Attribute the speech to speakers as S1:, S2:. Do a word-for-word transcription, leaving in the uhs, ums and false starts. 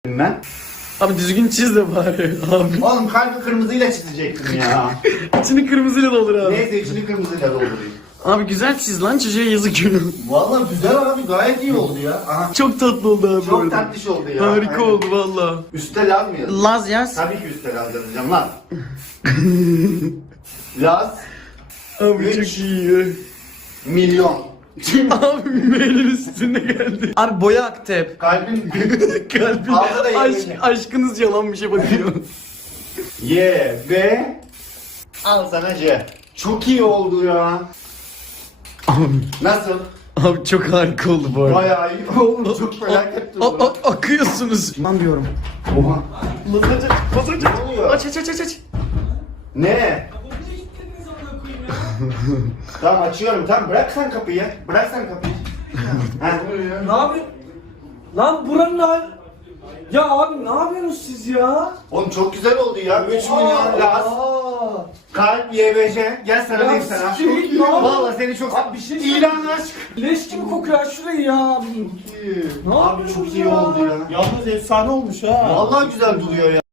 S1: ben.
S2: Abi düzgün çiz de bari abi.
S1: Oğlum kalbi kırmızıyla çizecektim ya.
S2: İçini kırmızıyla doldur abi.
S1: Neyse içini kırmızıyla doldurayım.
S2: Abi güzel çiz lan, çocuğa yazık günü.
S1: Vallahi güzel abi, gayet iyi oldu ya. Aha.
S2: Çok tatlı oldu abi bu
S1: Çok
S2: arada.
S1: tatlış oldu ya.
S2: Harika
S1: Aynen.
S2: oldu valla.
S1: Üste laz mı yazacağım?
S2: Laz yaz.
S1: Tabii ki üste laz yazacağım lan. Laz
S2: Abi
S1: Üç.
S2: çok iyi.
S1: milyon.
S2: Abi mailin üstüne geldi. Abi boya aktı hep.
S1: Kalbin
S2: Kalbin
S1: Aldı da
S2: aşk,
S1: yemin.
S2: aşkınız yalan bir şey bakıyor.
S1: Y ve al sana C. Çok iyi oldu ya.
S2: Abi,
S1: Nasıl?
S2: abi çok harika oldu bu arada.
S1: Bayağı iyi. Oğlum çok felaket
S2: A-
S1: durdu.
S2: a- akıyorsunuz. Ben diyorum.
S1: Oha.
S2: Masaj aç, masaj aç.
S1: Ne oluyor?
S2: Aç aç aç aç aç.
S1: Ne? Tamam açıyorum, tamam bırak sen kapıyı. Bırak sen kapıyı. Ha.
S3: Ne yapıyorsun? Lan buranın hal... Ya abi ne yapıyorsunuz siz ya?
S1: Oğlum çok güzel oldu ya. üç milyon laz.
S3: Aa.
S1: Kalp Y B C. Gel sana
S3: Ya
S1: diyeyim sana.
S3: siktir git, ne yapıyorsun?
S1: Vallahi seni çok...
S3: Abi bir şey
S1: İlan aşk.
S3: Leş gibi kokuyor ya şurayı ya. Ne
S1: Abi çok
S3: yapıyorsunuz
S1: iyi
S3: ya?
S1: oldu ya.
S4: Yalnız efsane olmuş ha.
S1: Vallahi güzel duruyor ya.